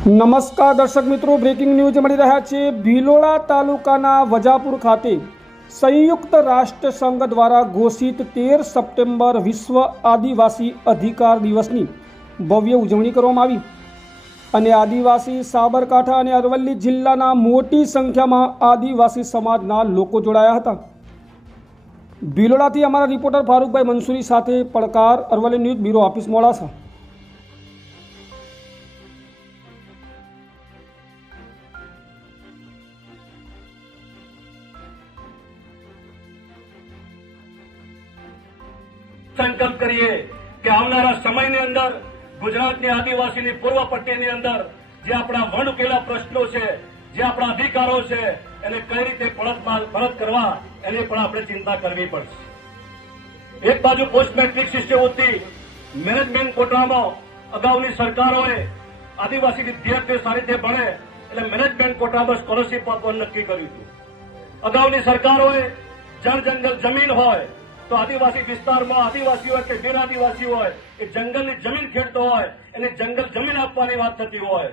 નમસ્કાર દર્શક મિત્રો બ્રેકિંગ ન્યૂઝ મળી રહ્યા છે, ભીલોડા તાલુકાના વજાપુર ખાતે સંયુક્ત રાષ્ટ્ર સંઘ દ્વારા ઘોષિત તેર સપ્ટેમ્બર વિશ્વ આદિવાસી અધિકાર દિવસની ભવ્ય ઉજવણી કરવામાં આવી. અને આદિવાસી સાબરકાંઠા અને અરવલ્લી જિલ્લાના મોટી સંખ્યામાં આદિવાસી સમાજના લોકો જોડાયા હતા. ભીલોડાથી અમારા રિપોર્ટર ફારૂકભાઈ મંસૂરી સાથે પડકાર, Aravalli news bureau, office Modasa. સંકલ્પ કરીએ કે આવનારા સમયની અંદર ગુજરાતની આદિવાસીની પૂર્વ પટ્ટીની અંદર જે આપણા વણ ઉકેલા પ્રશ્નો છે, જે આપણા અધિકારો છે, એને કઈ રીતે પરત કરવા એની પણ આપણે ચિંતા કરવી પડશે. એક બાજુ પોસ્ટ મેટ્રિક શિષ્યવૃત્તિ મેનેજમેન્ટ કોટામાં અગાઉની સરકારોએ આદિવાસી વિદ્યાર્થીઓ સારી રીતે ભણે એટલે મેનેજમેન્ટ કોટામાં સ્કોલરશીપ આપવાનું નક્કી કર્યું હતું. અગાઉની સરકારોએ જળ જંગલ જમીન હોય તો આદિવાસી વિસ્તારમાં આદિવાસી હોય કે બિન આદિવાસી હોય, એ જંગલની જમીન ખેડતો હોય, એને જંગલ જમીન આપવાની વાત થતી હોય.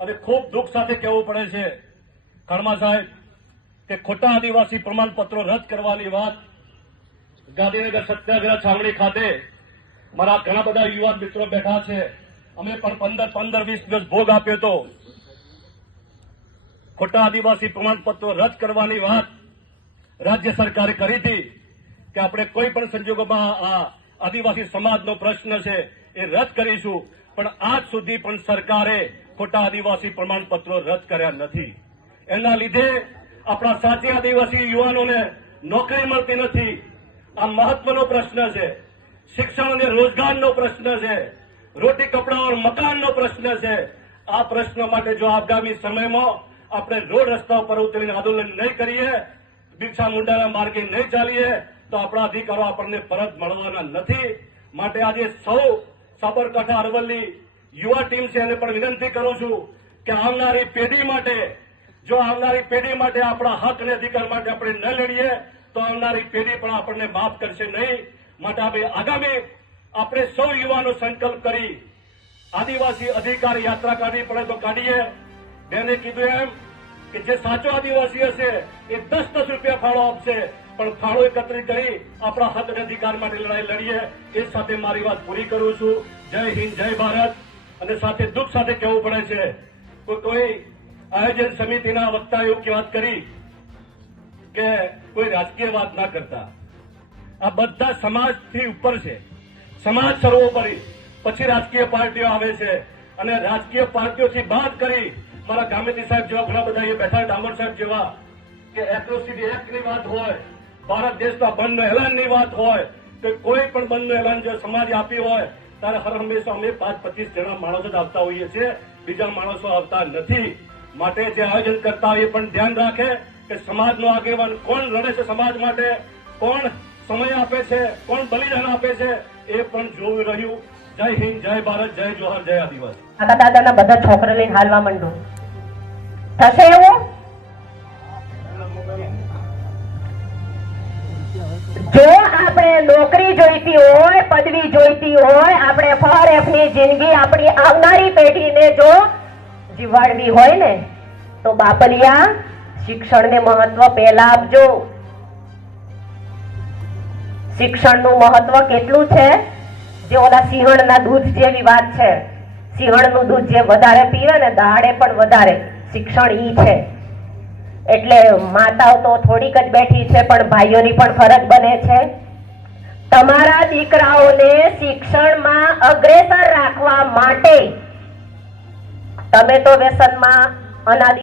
અને ખૂબ દુઃખ સાથે કહેવું પડે છે ખણમા સાહેબ, કે ખોટા આદિવાસી પ્રમાણપત્રો રદ કરવાની વાત ગાંધીનગર સત્યાગ્રહ છાવણી ખાતે મારા ઘણા બધા યુવા મિત્રો બેઠા છે. અમે પણ પંદર પંદર વીસ દિવસ ભોગ આપ્યો હતો. ખોટા આદિવાસી પ્રમાણપત્રો રદ કરવાની વાત રાજ્ય સરકારે કરી હતી. કે આપણે કોઈ પણ સંજોગોમાં આ આદિવાસી સમાજનો પ્રશ્ન છે એ રદ કરીશું. પણ આજ સુધી પણ સરકારે ખોટા આદિવાસી પ્રમાણપત્રો રદ કર્યા નથી. એના લીધે આપણા સાચી આદિવાસી યુવાનોને નોકરી મળતી નથી. આ મહત્વનો પ્રશ્ન છે. શિક્ષણ અને રોજગારનો પ્રશ્ન છે. રોટી કપડા અને મકાનનો પ્રશ્ન છે. આ પ્રશ્ન માટે જો આગામી સમયમાં આપણે રોડ રસ્તા ઉપર ઉતરીને આંદોલન નહીં કરીએ, બિરસા મુંડાના માર્ગે નહીં ચાલીએ તો આપણા અધિકારો આપણને પરત મળવાના નથી. માટે આજે સૌ સાબરકાંઠા અરવલ્લી યુવા ટીમ છે, એને પણ વિનંતી કરું છું કે આવનારી પેઢી માટે, જો આવનારી પેઢી માટે આપણા હક અને અધિકાર માટે આપણે ન લડીએ, તો આવનારી પેઢી પણ આપણને માફ કરશે નહીં. માટે આપણે આગામી, આપણે સૌ યુવાનો સંકલ્પ કરી આદિવાસી અધિકાર યાત્રા કાઢવી પડે તો કાઢીએ. બેને કીધું એમ કે જે સાચો આદિવાસી હશે, એ દસ દસ રૂપિયા ફાળો આપશે. પણ ફાળો એકત્રિત કરી આપણા હક અને અધિકાર માટે લડાઈ લડીએ. એ સાથે મારી વાત પૂરી કરું છું. જય હિન્દ, જય ભારત. અને સાથે દુઃખ સાથે કહેવું પડે છે કોઈ કોઈ આયોજન સમિતિના વક્તા એવું વાત કરી કે કોઈ રાજકીય વાત ના કરતા. આ બધા સમાજથી ઉપર છે. સમાજ સર્વોપરી. પછી રાજકીય પાર્ટીઓ આવે છે. અને રાજકીય પાર્ટીઓથી બાદ કરી મારા ગામેતી સાહેબ જેવા ઘણા બધા એ બેઠા ડામર સાહેબ જેવા, કે એટ્રોસિટી એક્ટની વાત હોય ભારત દેશના બંધનો એલાનની વાત હોય કે કોઈ પણ બંધનું એલાન જો સમાજ આપી હોય, ત્યારે હર હંમેશા અમે પાંચ પચીસ જણા માણસો જ આવતા હોઈએ છીએ. બીજા માણસો આવતા નથી. માટે જે આયોજન કરતા હોય એ પણ ધ્યાન રાખે કે સમાજનો આગેવાન કોણ લડે છે સમાજ માટે, કોણ સમય આપે છે, કોણ બલિદાન આપે છે, એ પણ જોઈ રહ્યું. જય હિન્દ, જય ભારત, જય જોહર, જય આદિવાસી. કાકા દાદાના બધા છોકરાને હાલવા માંડો. થશે એવું? જો આપણે નોકરી જોઈતી હોય, પદવી જોઈતી હોય, આપણે ફોરેફની જિંદગી આપણી આવનારી પેઢીને જો જીવાડવી હોય ને, તો બાપલિયા, શિક્ષણને મહત્વ પહેલા આપજો. શિક્ષણનું મહત્વ કેટલું છે? જે ઓલા સિંહણના દૂધ જેવી વાત છે. સિંહણનું દૂધ જે વધારે પીવે ને, દાડે પણ વધારે. શિક્ષણ ઈ છે. એટલે માતાઓ તો થોડીક જ બેઠી છે, પણ ભાઈઓની પણ ફરજ બને છે. તમારા દીકરાઓને શિક્ષણમાં અગ્રેસર રાખવા માટે તમે તો વ્યસનમાં અનાદિ